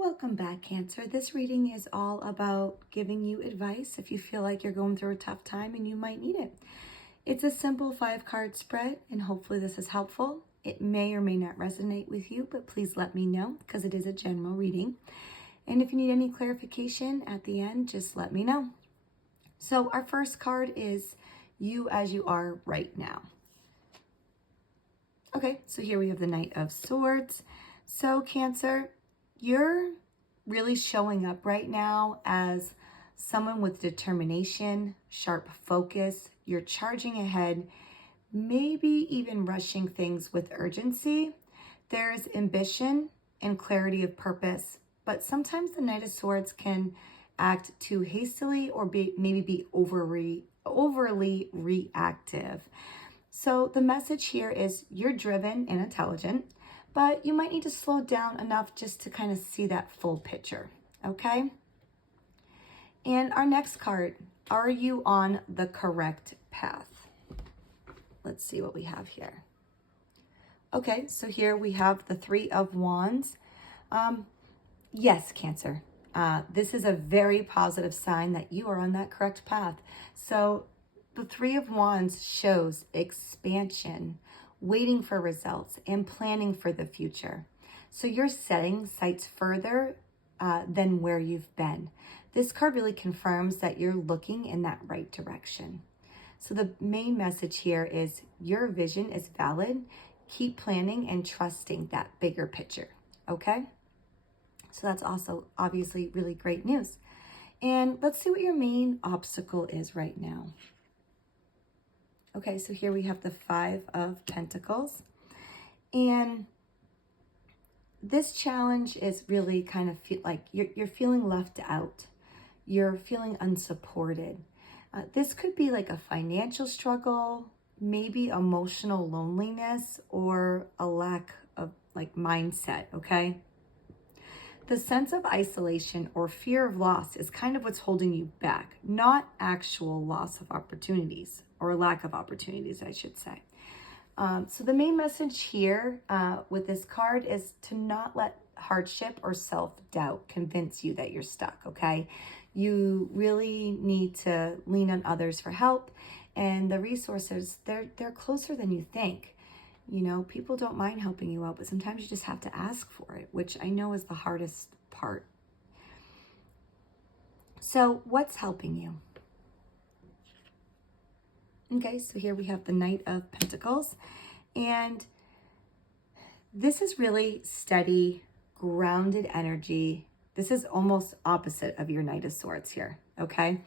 Welcome back, Cancer. This reading is all about giving you advice if you feel like you're going through a tough time and you might need it. It's a simple 5-card spread, and hopefully this is helpful. It may or may not resonate with you, but please let me know because it is a general reading. And if you need any clarification at the end, just let me know. So our first card is you as you are right now. Okay, so here we have the Knight of Swords. So Cancer, you're really showing up right now as someone with determination, sharp focus. You're charging ahead, maybe even rushing things with urgency. There's ambition and clarity of purpose, but sometimes the Knight of Swords can act too hastily or maybe be overly reactive. So the message here is you're driven and intelligent, but you might need to slow down enough just to kind of see that full picture, okay? And our next card, are you on the correct path? Let's see what we have here. Okay, so here we have the Three of Wands. Yes, Cancer. This is a very positive sign that you are on that correct path. So the Three of Wands shows expansion, waiting for results, and planning for the future. So you're setting sights further than where you've been. This card really confirms that you're looking in that right direction. So the main message here is your vision is valid. Keep planning and trusting that bigger picture, okay? So that's also obviously really great news. And let's see what your main obstacle is right now. Okay, so here we have the Five of Pentacles. And this challenge is really kind of like you're feeling left out. You're feeling unsupported. This could be like a financial struggle, maybe emotional loneliness, or a lack of like mindset, okay? The sense of isolation or fear of loss is kind of what's holding you back, not actual loss of opportunities or lack of opportunities, I should say. So the main message here with this card is to not let hardship or self-doubt convince you that you're stuck, okay? You really need to lean on others for help, and the resources, they're closer than you think. You know, people don't mind helping you out, but sometimes you just have to ask for it, which I know is the hardest part. So what's helping you? Okay, so here we have the Knight of Pentacles, and this is really steady, grounded energy. This is almost opposite of your Knight of Swords here, okay?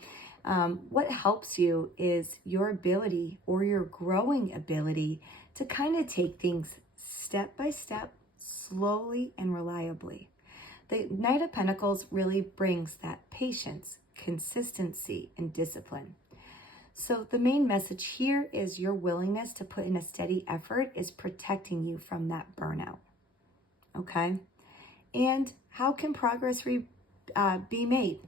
What helps you is your ability or your growing ability to kind of take things step by step, slowly and reliably. The Knight of Pentacles really brings that patience, consistency, and discipline. So the main message here is your willingness to put in a steady effort is protecting you from that burnout, okay? And how can progress be made?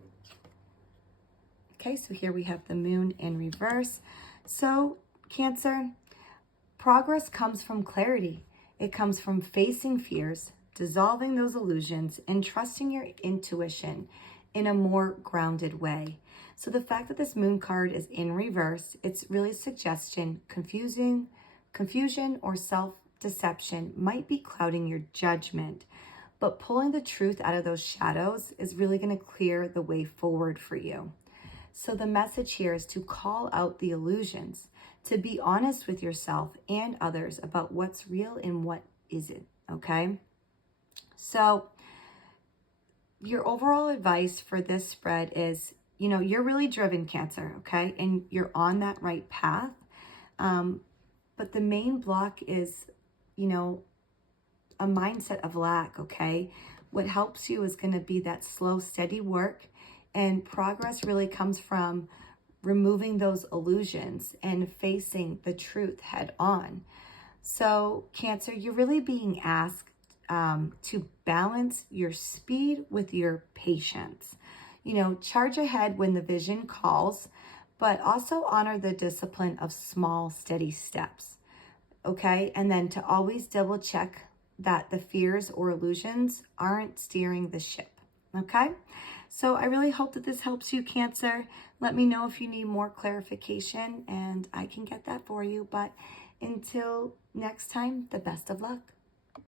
Okay, so here we have the Moon in reverse. So Cancer, progress comes from clarity. It comes from facing fears, dissolving those illusions, and trusting your intuition in a more grounded way. So the fact that this Moon card is in reverse, it's really suggestion confusion or self-deception might be clouding your judgment, but pulling the truth out of those shadows is really going to clear the way forward for you. So the message here is to call out the illusions, to be honest with yourself and others about what's real and what isn't, okay? So your overall advice for this spread is, you know, you're really driven, Cancer, okay? And you're on that right path. But the main block is, you know, a mindset of lack, okay? What helps you is going to be that slow, steady work. And progress really comes from removing those illusions and facing the truth head on. So Cancer, you're really being asked to balance your speed with your patience. You know, charge ahead when the vision calls, but also honor the discipline of small, steady steps, okay? And then to always double check that the fears or illusions aren't steering the ship, Okay? So I really hope that this helps you, Cancer. Let me know if you need more clarification and I can get that for you. But until next time, the best of luck.